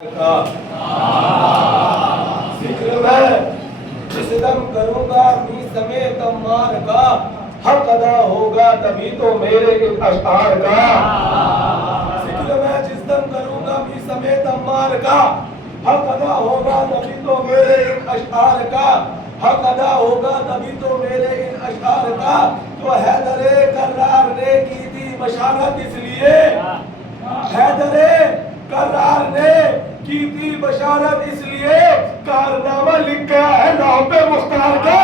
का जिक्र मैं जिसदम करूंगा मी समेत अम्मार का हक अदा होगा तभी तो मेरे इन अशआर का। जिक्र मैं जिसदम करूंगा मी समेत अम्मार का हक अदा होगा तभी तो मेरे इन अशआर का। हक अदा होगा तभी तो मेरे इन अशआर का। तो हैदरे कर्रार ने की थी बशारत इसलिए, हैदरे कर्रार ने की थी बशारत इसलिए कारनामा लिख गया है नाम पे मुख्तार का।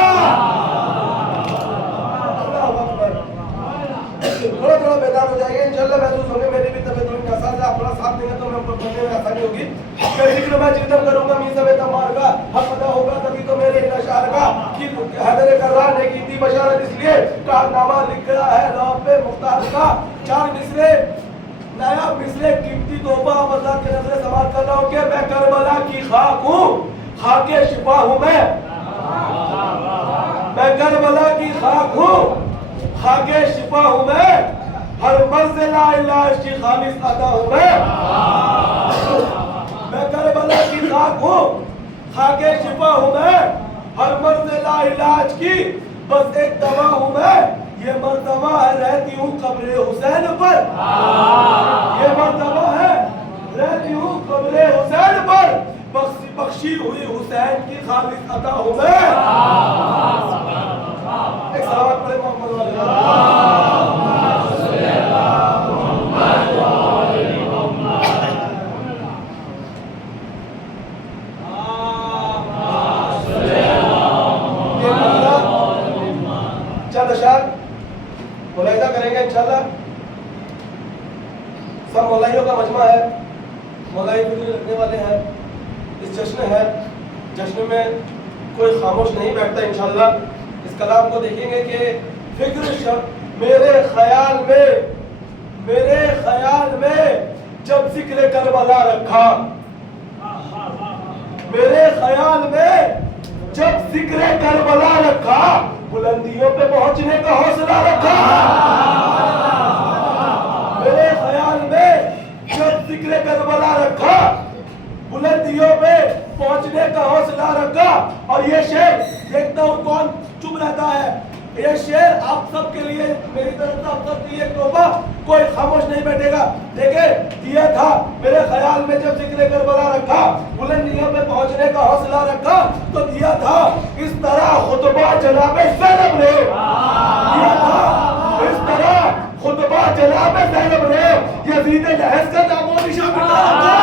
थोड़ा थोड़ा बेदार हो जाएंगे इंशाल्लाह, महसूस होंगे मेरी भी तबीयत थोड़ी नासाज है, आप थोड़ा साथ देंगे तो मैं पढ़ने में आसानी होगी। जिक्र मैं जिक्र करूंगा मी समेत अम्मार का हक अदा होगा तभी तो मेरे इन अशआर का। कि हैदर कर्रार ने की थी बशारत इसलिए कारनामा लिख गया है नाम पे मुख्तार का। चार मिसरे नया मिसरे कीमती तोहफा आजाद के नजरे समाज कर रहा हूँ कि मैं करबला की खाक हूँ, खाके शिफा हूँ मैं करबला की खाक हूँ, खाके शिफा हूँ मैं, हर मर्ज़ ला इलाज की खालिस अता हूँ मैं करबला की खाक हूँ, खाके शिफा हूँ मैं, हर मर्ज़ ला इलाज की बस एक दवा हूँ मैं। ये मर्तबा है रहती हूँ कब्रे हुसैन पर, ये मर्तबा है रहती हूँ कब्रे हुसैन पर, बख्शी हुई हुसैन की खालिस अता हूँ मैं। एक सलावत पढ़े मोहम्मद चंद अशआर मुलाहिजा करेंगे इंशाल्लाह। सब मौलाइयों का मजमा है, मौलाई फिक्र रखने वाले हैं, इस जश्न है, जश्न में कोई खामोश नहीं बैठता इंशाल्लाह। इस कलाम को देखेंगे कि फिक्र मेरे ख्याल में जब जिक्र करबला रखा, मेरे ख्याल में जब जिक्र करबला रखा, बुलंदियों पे पहुंचने का हौसला रखा। मेरे ख्याल में जब जिक्र करबला रखा, बुलंदियों पे पहुंचने का हौसला रखा। और ये शेर देखता हूं कौन चुप रहता है, ये शेर आप सबके लिए, मेरी तरफ से आप सबके लिए तोहफा, कोई खामोश नहीं बैठेगा। देखे दिया था मेरे ख्याल में जब जिक्र करबला रखा, बुलंदियों पे पहुंचने का हौसला रखा, तो दिया था इस तरह खुतबा जनाब ज़ैनब ने, दिया था इस तरह खुतबा जनाब ज़ैनब ने, यज़ीद लहज़ का नामो निशान मिटा रखा।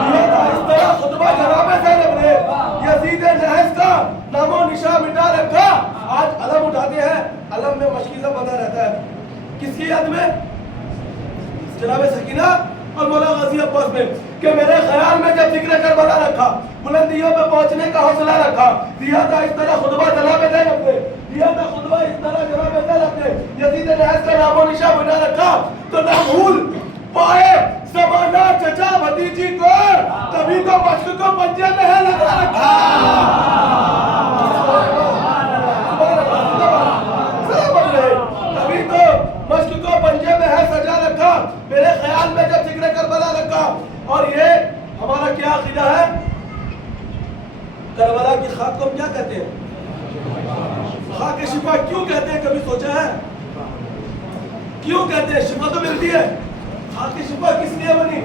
दिया था इस तरह खुतबा जनाब ज़ैनब ने, यज़ीद लहज़ का नामो निशान मिटा रखा। आज अलम उठाते हैं, अलम में मशकीज़ा बंधा रहता है, किसकी याद में? जनाब सकीना और मौला गाजी अब्बास में, कि मेरे ख्याल में जब जिक्र करबला रखा, बुलंदियों पे पहुंचने का हौसला रखा, दिया था इस तरह खुतबा जनाब ज़ैनब ने, दिया था खुतबा इस तरह जनाब ज़ैनब ने, यज़ीद लहज़ का नामो निशान मिटा रखा। तो ना भूल पाए ज़माना चचा भतीजी को, तभी तो मश्क को पंजे में है लगा रखा। तभी तो मश्क को पंजे में है सजा रखा, मेरे ख्याल में जब जिक्र करबला रखा। और ये हमारा क्या अकीदा है? करबला की खाक को हम क्या कहते हैं? खाक शिफा क्यों कहते हैं? कभी सोचा है क्यों कहते हैं? शिफा तो मिलती है, खाक शिफा किस लिए बनी?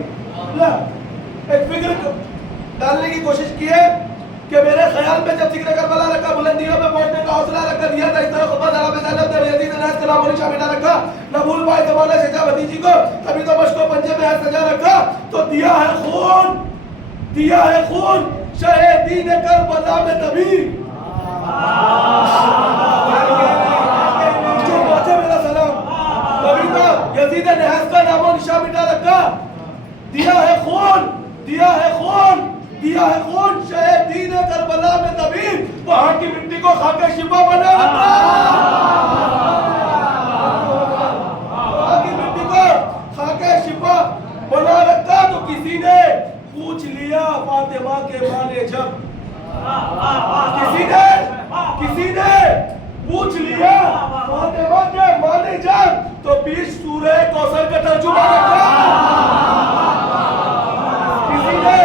एक फिक्र डालने की कोशिश की है कि मेरे ख्याल में जब जिक्र करबला रखा, बुलंदियों पे पहुंचने का हौसला रखा, दिया था इस तरह खुतबा जनाब ज़ैनब ने, यज़ीद लहज़ का नामो निशान मिटा रखा। न भूल पाए ज़माना चचा भतीजी को, तभी तो मश्क को पंजे में है सजा रखा। तो दिया है खून शहीदीन करबला में तभी जो पहुंचे मेरा सलाम, तभी तो यज़ीद लहज़ का नामो निशान मिटा रखा। दिया है खून शहीदीन करबला में तभी वहां की मिट्टी को खाके शिफा बना रखा। वहां की मिट्टी को खाके शिफा बना रखा। तो किसी ने पूछ लिया फातिमा के माने जब, किसी ने पूछ लिया फातिमा के माने जब, तो 20 सूरह कौसर का तर्जुमा रखा? किसी ने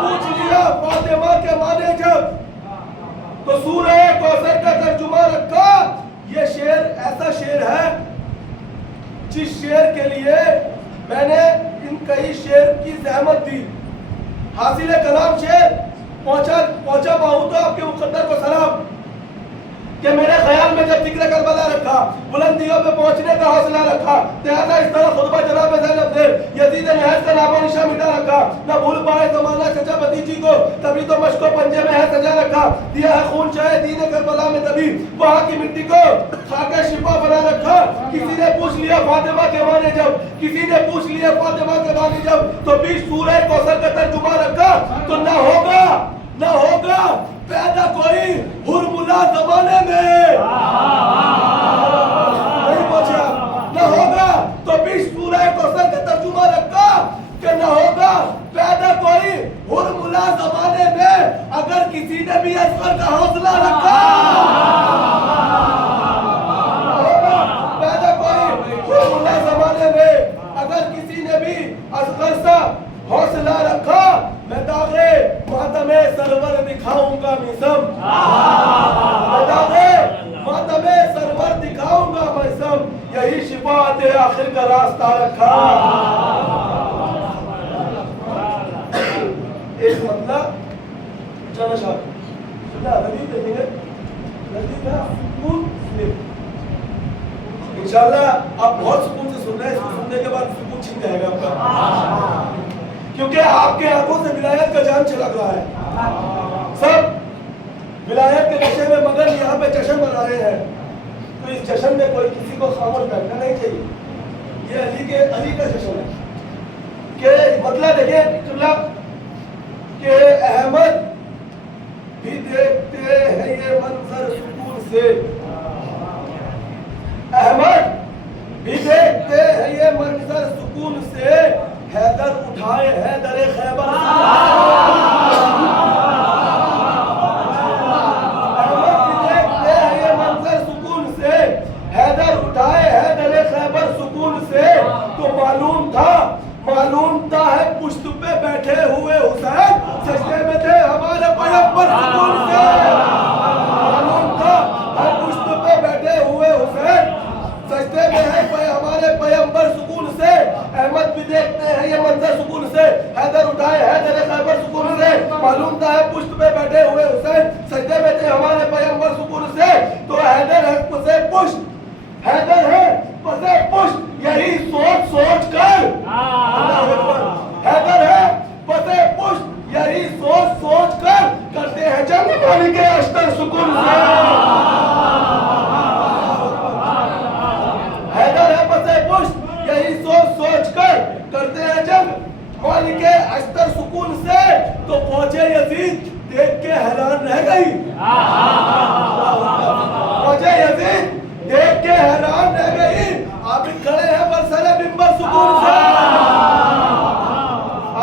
पूछ लिया फातिमा के माने जब, तो सूरह कौसर का तर्जुमा रखा? ये शेर ऐसा शेर है जिस शेर के लिए मैंने इन कई शेर की जहमत दी। हासिल कलाम शेर पहुंचा पाऊं तो आपके मुकद्दर को सलाम कि मेरे ख्याल में जब जिक्र करबला रखा, बुलंदियों पे पहुंचने का हौसला रखा, लिहाजा इस तरह खुतबा जनाब ज़ैनब ने यजीद महज का नामो निशान मिटा रखा। न भूल पाए ज़माना चचा भतीजी को, तभी तो मशको पंजे में है सजा रखा। दिया है खून चाहे दीन करबला में, तभी वहाँ की मिट्टी को खाके शिफा बना रखा। किसी ने पूछ लिया फातिमा के माने जब, किसी ने पूछ लिया फातिमा के माने जब, तो बीच सूरह कौसर का तर्जुमा रखा। तो न होगा पैदा कोई हुरमुला जमाने में, नहीं पहुंचा। न होगा तो बीच सूरह कौसर का तर्जुमा रखा कि न होगा पैदा कोई हुरमुला जमाने में, अगर किसी ने भी असगर का हौसला रखा। पैदा कोई हुरमुला जमाने में, अगर किसी ने भी असगर सा हौसला रखा, मैं दागे मातमे सरवर दिखाऊंगा मिसम, मैं दागे मातमे सरवर दिखाऊंगा मिसम, यही शिफात आखिर का रास्ता रखा। एक मतलब चलो शाह नदी देखेंगे, नदी का सुकून इंशाल्लाह आप बहुत सुकून से सुन रहे हैं। इसको सुनने के बाद सुकून छिन जाएगा आपका, क्योंकि आपके आंखों से विलायत का जान छलक रहा है। सब विलायत के नशे में मगर यहाँ पे जश्न मना रहे हैं, तो इस जश्न में कोई किसी को खामोश बैठना नहीं चाहिए। ये अली का जश्न है कि मतलब देखिए कि अहमद भी देखते हैं ये मंजर सुकून से, अहमद भी देखते हैं ये मंजर सुकून से, हैदर उठाए हैदर खैबर, अहमद भी देखते हैं ये मंजर सुकून से, हैदर उठाए हैदर खैबर सुकून से। तो मालूम था है पुश्त पे बैठे हुए हुसैन, सजदे में थे हमारे पैगंबर सुकून से। मालूम था है पुश्त पे बैठे हुए हुसैन, सजदे में है हमारे पैगंबर सुकून से। अहमद भी देखते हैं ये मंजर सुकून से, हैदर उठाए हैदर खैबर सुकून से। मालूम था है पुश्त पे बैठे हुए हुसैन, सजदे में थे हमारे पैगंबर सुकून से। तो हैदर है पसे पुश्त, हैदर है पसे पुश्त, यही सोच कर, हैदर है पसे पुश्त, यही सोच कर करते हैं जंग मालिक अश्तर सुकून से। हैदर है पसे पुश्त, यही सोच कर करते हैं जंग मालिक अश्तर सुकून से। तो फौजे यजीद देख के हैरान रह गई, फौजे यजीद देख के हैरान रह गई। आबिद खड़े हैं बरसरे मिंबर सुकून से,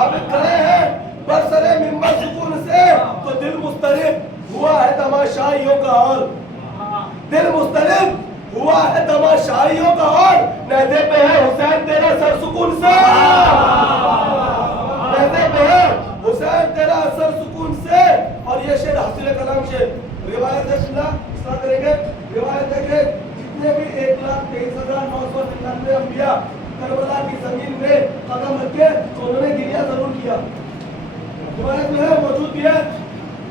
आबिद खड़े हैं बरसरे मिंबर सुकून से। तो दिल मुस्तरिब हुआ है तमाशाइयों का हाल, दिल मुस्तरिब हुआ है तमाशाइयों का हाल। नहदे पे है हुसैन तेरा सर सुकून से, नहदे पे है हुसैन तेरा सर सुकून से। और ये शेर हासिल कलाम शेर, रिवायत है सुना करेंगे। रिवायत है कि जितने भी 1,23,999 अंबिया करबला की जमीन में कदम रखे तो उन्होंने गिरिया जरूर किया। रिवायत में है, मौजूद भी है,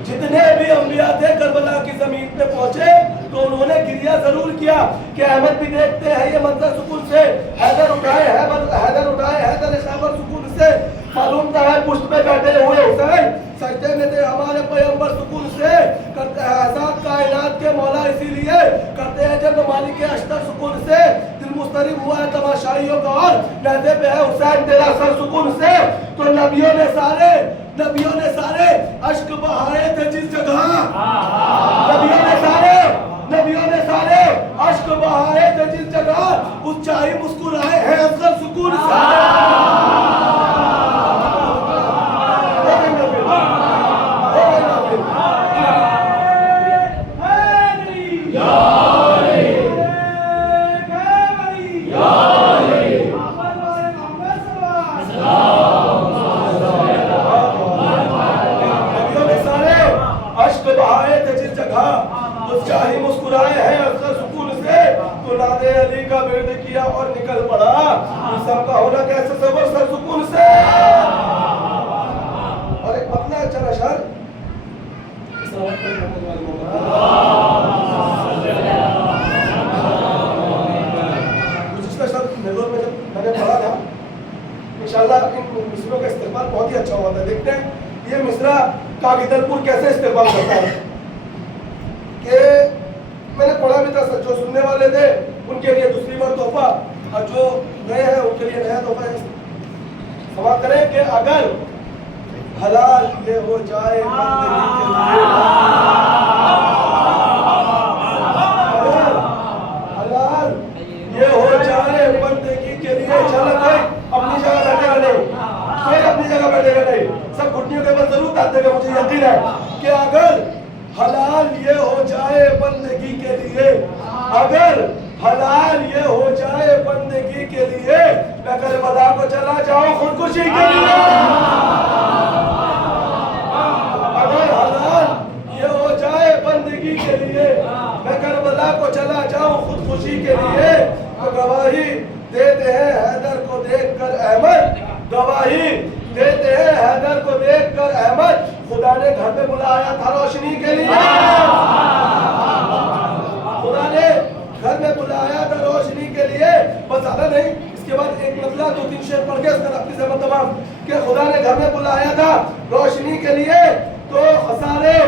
जितने भी अंबिया थे करबला की जमीन पे पहुंचे तो उन्होंने गिरिया जरूर किया कि अहमद भी देखते हैं ये मंजर सुकून से, हैदर उठाए हैदर खैबर सुकून से। मालूम था है पुश्त पे बैठे हुए हुसैन, सजदे में थे हमारे पैगंबर सुकून से। करते हैं आजाद कायनात के मौला इसीलिए, करते हैं जब मालिक अश्तर सुकून से। दिल मुस्तरिब हुआ है तमाशाइयों का और नहदे पे है हुसैन तेरा सर सुकून से। तो नबियों ने सारे अश्क बहाए थे जिस जगह, नबियों ने सारे अश्क बहाए थे जिस जगह, ऊंचाई मुस्कुराए हैं असगर सुकून से। शाही मुस्कुराए हैं अक्सर सुकून से, तो नादे अली का विरद किया और निकल पड़ा सबका होना कैसे सबर सर सुकून से। और एक पतला अच्छा नशर गुज़िश्ता शब नेलोर में जब मैंने पढ़ा था, इंशाल्लाह इन मिसरों का इस्तेमाल बहुत ही अच्छा हुआ था। देखते हैं ये मिसरा कागिदलपुर कैसे इस्तेमाल करता है। कि मैंने पढ़ा भी था, जो सुनने वाले थे उनके लिए दूसरी बार तोहफा, और जो नए हैं उनके लिए नया तोहफा है। सवाल करें कि अगर हलाल ये हो जाए बंदगी के लिए, हलाल ये हो जाए बंदगी के लिए, चलो कोई अपनी जगह बैठेगा नहीं, कोई अपनी जगह बैठेगा नहीं, सब घुटनियों के बल जरूर तातेगा। मुझे यकीन है कि अगर हलाल ये हो जाए बंदगी के लिए, अगर हलाल ये हो जाए बंदगी के लिए, मैं करबला को चला जाऊं खुदकुशी के लिए। अगर हलाल ये हो जाए बंदगी के लिए, मैं करबला को चला जाऊं खुदकुशी के लिए, तो गवाही देते हैं हैदर को देखकर अहमद, गवाही देते हैं हैदर को देखकर अहमद, खुदा ने घर में बुलाया था रोशनी के लिए, खुदा ने घर में बुलाया था रोशनी के लिए। बस ज्यादा नहीं, इसके बाद एक मतलब 2-3 शेर पढ़ के उसका अपनी जमा तमाम कि खुदा ने घर में बुलाया था रोशनी के लिए, तो खसारे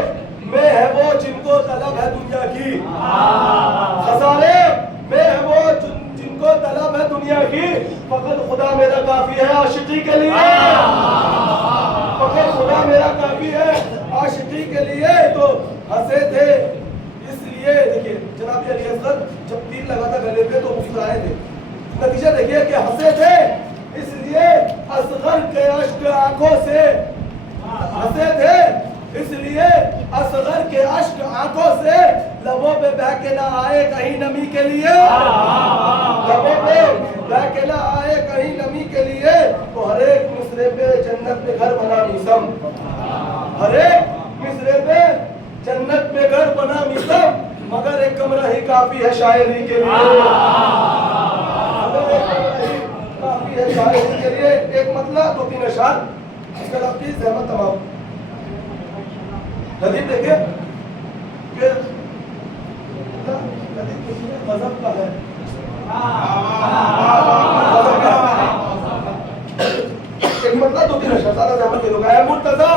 में है वो जिनको तलब है दुनिया की, खसारे में है वो जिनको तलब है दुनिया की, फकत खुदा मेरा काफी है आशिकी के लिए, फकत खुदा मेरा काफी है आशिकी के लिए। तो हंसे थे इसलिए, देखिए जनाब अली असगर जब तीर लगा था गले पे तो मुस्कुराए थे, नतीजा देखिए कि हंसे थे इसलिए असगर के अश्क आंखों से, हंसे थे इसलिए असगर के अश्क आंखों से, लबों पे बह के ना आए कहीं नमी के लिए, लबों पे बह के ना आए कहीं नमी के लिए। तो हर एक मिसरे पे जन्नत में घर बना मिसम, हर एक मिसरे पे जन्नत में घर बना मिसम, मगर एक कमरा ही काफी है शायरी के लिए, मगर एक कमरा ही काफी है शायरी के लिए। एक मतलब 2-3 अशार, इसका लफ्ज़ ज़हमत तमाम नदीम देखिए कि गज़ब का है, एक मतलब 2-3 अशार ज़्यादा ज़हमत के लोग है। मुर्तज़ा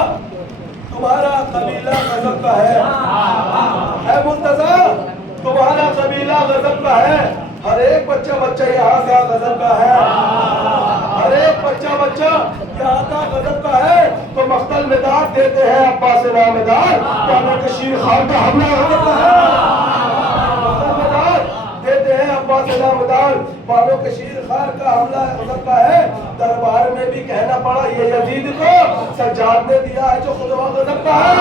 तुम्हारा कबीला गज़ब का है, मुर्तज़ा तुम्हारा कबीला गज़ब का है, हर एक बच्चा यहाँ का गज़ब का है, हर एक बच्चा यहाँ का गज़ब का है। तो मख्तल में दाद देते हैं अब्बास नामेदार, क्या कशीर खान का हमला गज़ब का है, मख्तल में दाद देते हैं अब्बास नामेदार, बानो कशीर खान का हमला गज़ब का है। दरबार में भी कहना पड़ा ये यजीद को, सज्जाद ने दिया है जो खुतबा गज़ब का है,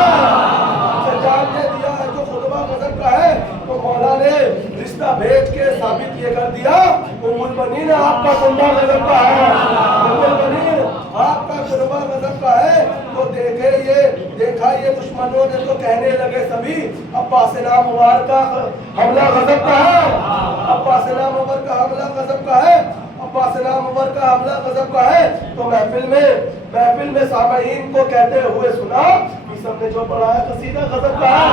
सज्जाद ने दिया है जो खुतबा गज़ब का है। तो मौला ने रिश्ता भेज के साबित ये कर दिया, उम्मुल बनीन आपका कुंबा गज़ब का है, उम्मुल बनीन आपका कुंबा गज़ब का है। तो देखा ये दुश्मनों ने तो कहने लगे सभी, अब्बास नामवर का हमला गज़ब का है, अब्बास नामवर का हमला गज़ब का है, अब्बास नामवर का हमला गज़ब का है। तो महफिल में सामईन को कहते हुए सुना, कि सबने जो पढ़ा है कसीदा गज़ब का है।